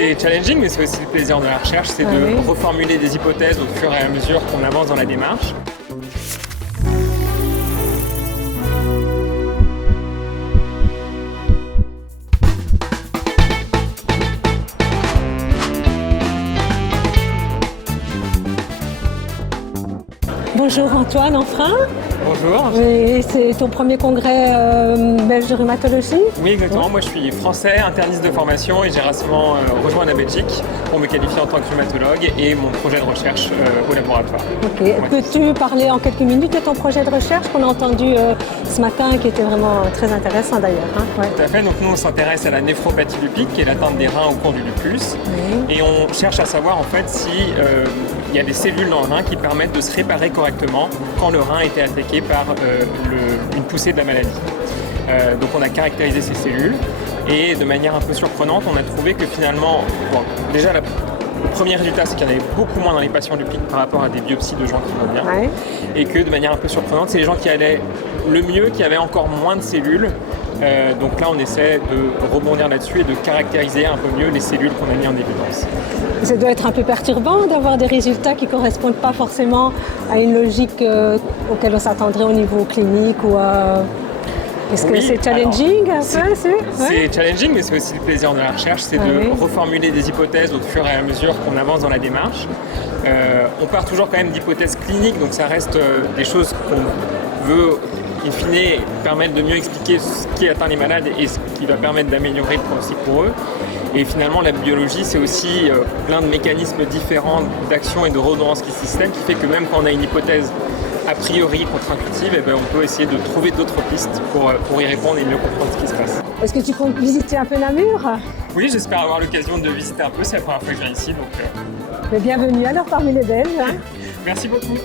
C'est challenging, mais c'est aussi le plaisir de la recherche, c'est de reformuler des hypothèses au fur et à mesure qu'on avance dans la démarche. Bonjour Antoine Enfrin. Bonjour. Et c'est ton premier congrès belge de rhumatologie? Oui, exactement. Moi, je suis français, interniste de formation et j'ai récemment rejoint la Belgique pour me qualifier en tant que rhumatologue et mon projet de recherche au laboratoire. Ok. Peux-tu parler en quelques minutes de ton projet de recherche qu'on a entendu ce matin, qui était vraiment très intéressant d'ailleurs, hein? Tout à fait. Donc, nous, on s'intéresse à la néphropathie lupique, qui est l'atteinte des reins au cours du lupus. Et on cherche à savoir en fait si il y a des cellules dans le rein qui permettent de se réparer correctement quand le rein était attaqué par une poussée de la maladie. Donc on a caractérisé ces cellules et de manière un peu surprenante, on a trouvé que finalement, déjà le premier résultat, c'est qu'il y en avait beaucoup moins dans les patients lupiques par rapport à des biopsies de gens qui vont bien. Et que de manière un peu surprenante, c'est les gens qui allaient le mieux, qui avaient encore moins de cellules. Donc là, on essaie de rebondir là-dessus et de caractériser un peu mieux les cellules qu'on a mis en évidence. Ça doit être un peu perturbant d'avoir des résultats qui ne correspondent pas forcément à une logique auquel on s'attendrait au niveau clinique ou Est-ce que c'est challenging un peu? C'est challenging, mais c'est aussi le plaisir de la recherche, c'est de reformuler des hypothèses au fur et à mesure qu'on avance dans la démarche. On part toujours quand même d'hypothèses cliniques, donc ça reste des choses qu'on veut in fine permettre de mieux expliquer ce qui atteint les malades et ce qui va permettre d'améliorer le pronostic pour eux. Et finalement, la biologie, c'est aussi plein de mécanismes différents d'action et de redondance qui se système, qui fait que même quand on a une hypothèse a priori contre-intuitive, on peut essayer de trouver d'autres pistes pour y répondre et mieux comprendre ce qui se passe. Est-ce que tu comptes visiter un peu Namur? Oui, j'espère avoir l'occasion de visiter un peu, c'est la première fois que je viens ici. Donc, bienvenue alors parmi les Belges. Merci beaucoup.